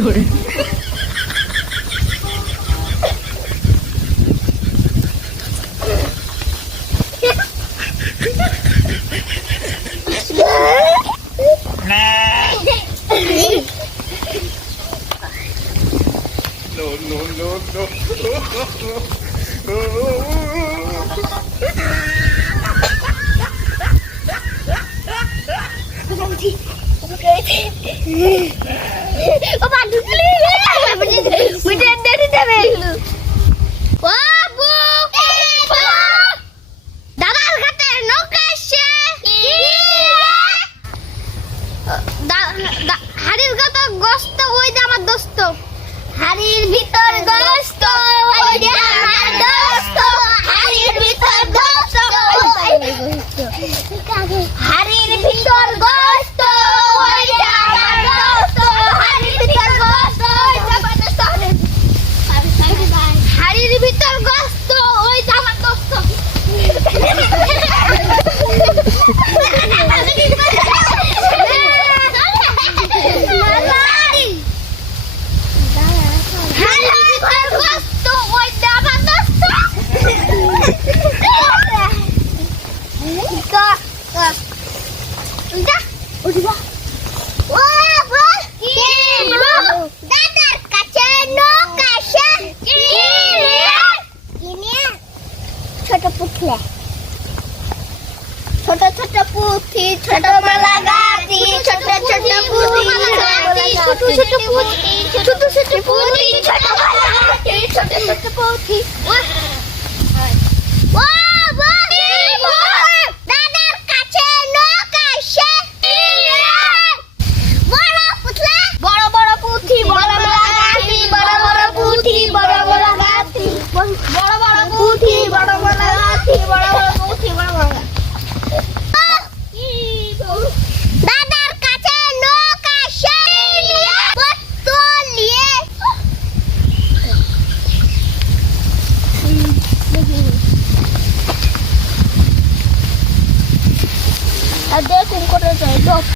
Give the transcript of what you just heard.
করে হাড়ির কত গোস্ত ওই যে আমার দোস্ত হাড়ির ভিতর গোস্ত ওই যে আমার দোস্ত হাড়ির ভিতর গোস্ত হাড়ির ভিতর গোস্ত ওই যে আমার দোস্ত হাড়ির ভিতর গোস্ত হাড়ির ভিতর গোস্ত ওই যে আমার দোস্ত ছোট পুথি ছোট ছোট পুথি ছোট মালা গাতি ছোট ছোট পুথি ছোট ছোট পুথি ছোট ছোট পুথি ছোট মালা গাতি ছোট ছোট পুথি দাদার কাছে নৌকা সে বড় বড় পুথি বড় বড় গাতি বড় বড় পুথি বড় বড় গাতি বড় বড় পুথি বড় বড় গাতি বড় বড় পুথি বড় বড় দাদার কাছে নৌকা সে বোতল নিয়ে আর দেখুন কোথায় যায়